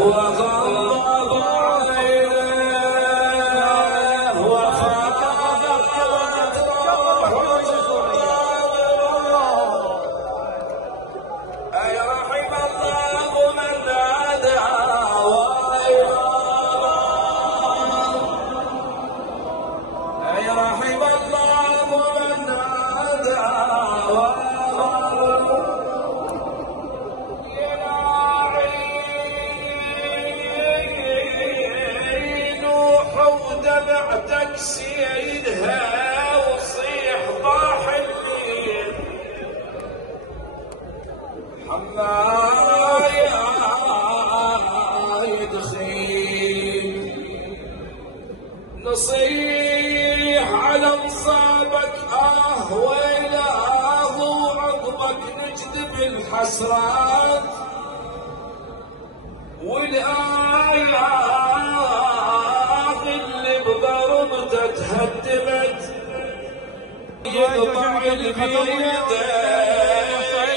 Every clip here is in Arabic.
وغضب عينه وخافت أي رحم الله من نادى أي رحم الله من نادى بعدك سيدها وصيح ضاح الليل حمايا يدخيل نصيح على مصابك ويلاه وعقبك نجذب الحسرات والآيات اللي بضربته تهدمت يقطع البيد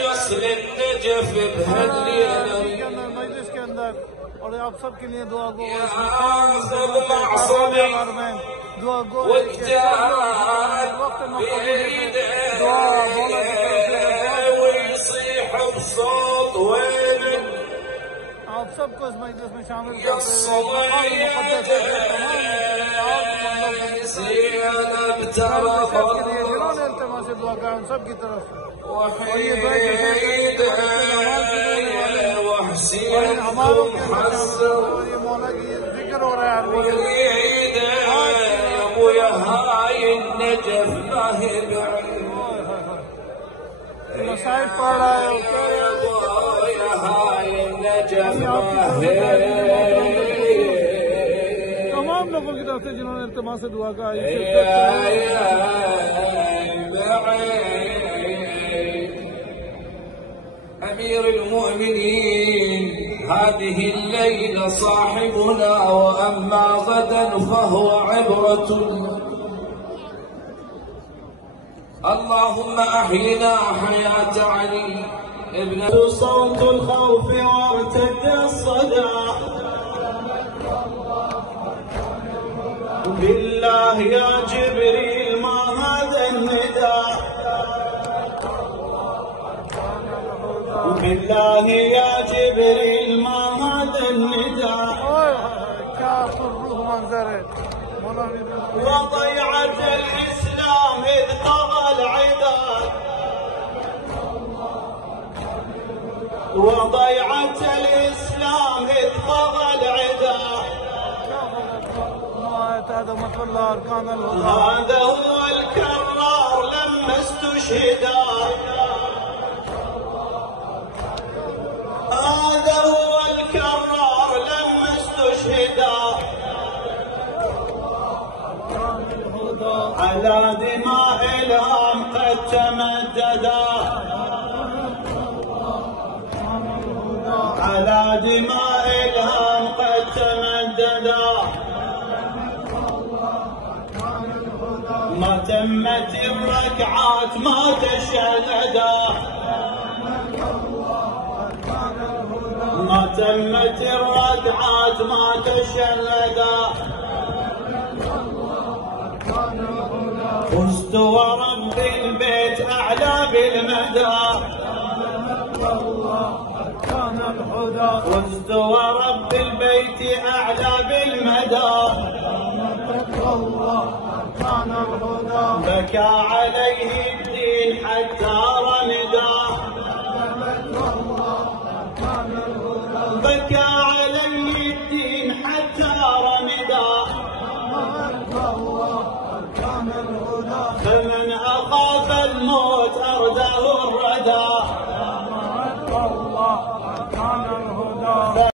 يصل النجف بهالليلة और आप सबके लिए दुआ गो दुआ गो वक्त दुआ ويصيح بصوت وين आप सबको इस मजलिस में शामिल जिन्होंने इल्तिमा से दुआ करा उन सब की तरफ ये मौला की जिक्र हो रहा है मसाइब पढ़ रहा है तमाम लोगों की तरफ से जिन्होंने इल्तिमा से दुआ का أمير المؤمنين هذه الليلة صاحبنا وأما غدا فهو عبرة اللهم أحينا حياة علي ابن صوت الخوف وارتد الصدى بالله يا جبريل ما هذا النداء بالله يا جبريل ما هذا النداء وضيعة الإسلام إذ طغى العداد وضيعة الإسلام إذ طغى العداد هذا هو الكرار لما استشهدا هذا هو الكرار لما استشهدا على دماء الهام قد تمددا على دماء الهام قد تمددا ما تمت الركعات ما تشهدا ما تمت الركعات ما تشهدا فزت ورب البيت أعلى بالمدى فزت ورب البيت أعلى بالمدى بكى عليه الدين حتى رمدا بكى عليه الدين حتى رمدا فمن أخاف الموت أرده الردى